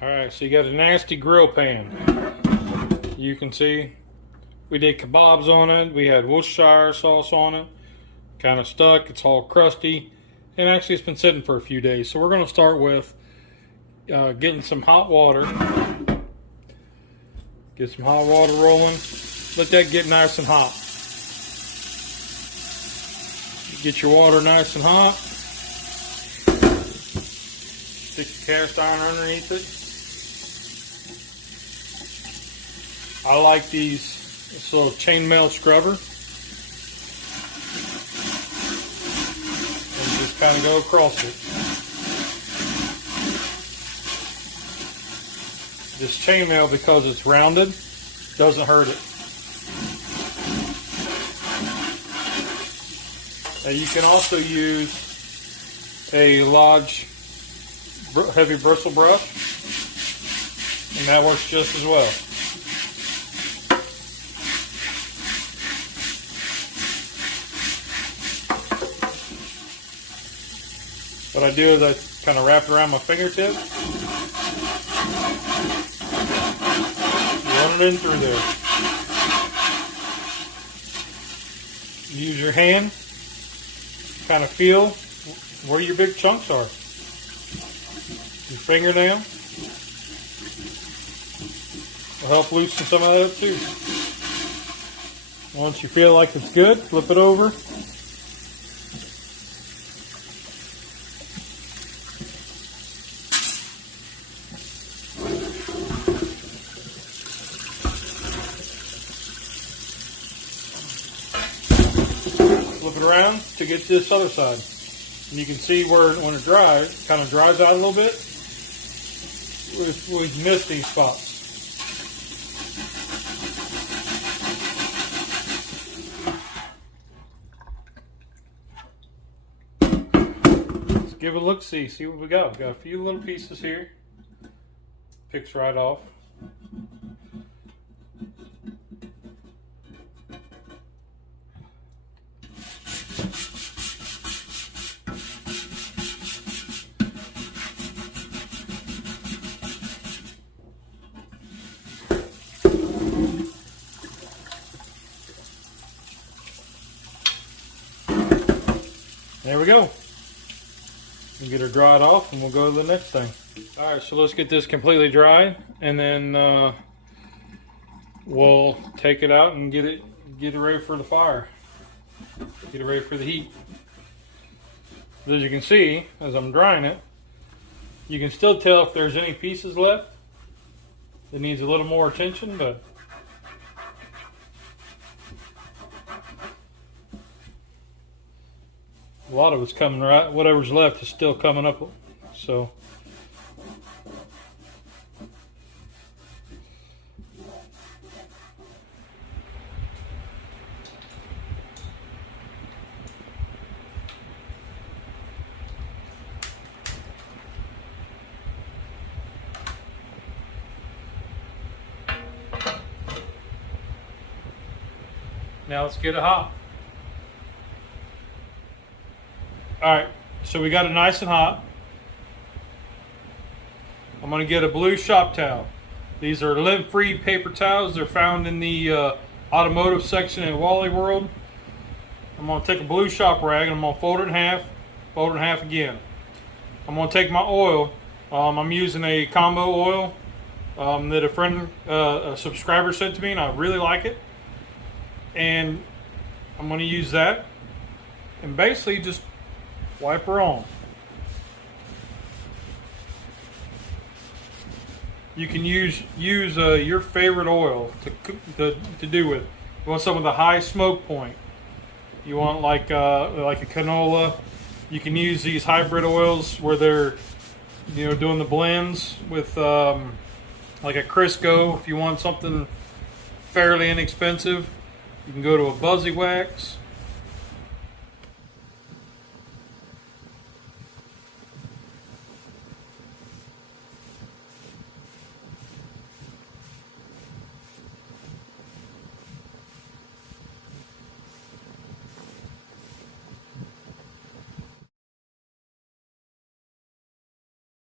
Alright, so you got a nasty grill pan. You can see we did kebabs on it. We had Worcestershire sauce on it. Kind of stuck. It's all crusty. And actually it's been sitting for a few days. So we're going to start with getting some hot water. Get some hot water rolling. Let that get nice and hot. Get your water nice and hot. Stick your cast iron underneath it. I like this little chainmail scrubber. And just kind of go across it. This chainmail, because it's rounded, doesn't hurt it. Now you can also use a large heavy bristle brush, and that works just as well. What I do is I kind of wrap it around my fingertip, run it in through there. Use your hand, kind of feel where your big chunks are. Your fingernail will help loosen some of that up too. Once you feel like it's good, flip it over. Flip it around to get to this other side. And you can see where when it dries, kind of dries out a little bit. We've missed these spots. Let's give it a look, see what we got. We got a few little pieces here. Picks right off. There we go. We'll get her dried off and we'll go to the next thing. Alright, so let's get this completely dry, and then we'll take it out and get it ready for the fire. Get it ready for the heat. But as you can see, as I'm drying it, you can still tell if there's any pieces left that needs a little more attention, but a lot of it's coming right. Whatever's left is still coming up. So now let's get it hot. Alright, so we got it nice and hot. I'm going to get a blue shop towel. These are lint-free paper towels. They're found in the automotive section in Wally World. I'm going to take a blue shop rag and I'm going to fold it in half again. I'm going to take my oil. I'm using a combo oil that a subscriber sent to me, and I really like it. And I'm going to use that and basically just wipe her on. You can use your favorite oil to do with. You want some of the high smoke point. You want like a canola. You can use these hybrid oils where they're doing the blends with like a Crisco. If you want something fairly inexpensive, you can go to a Buzzy Wax.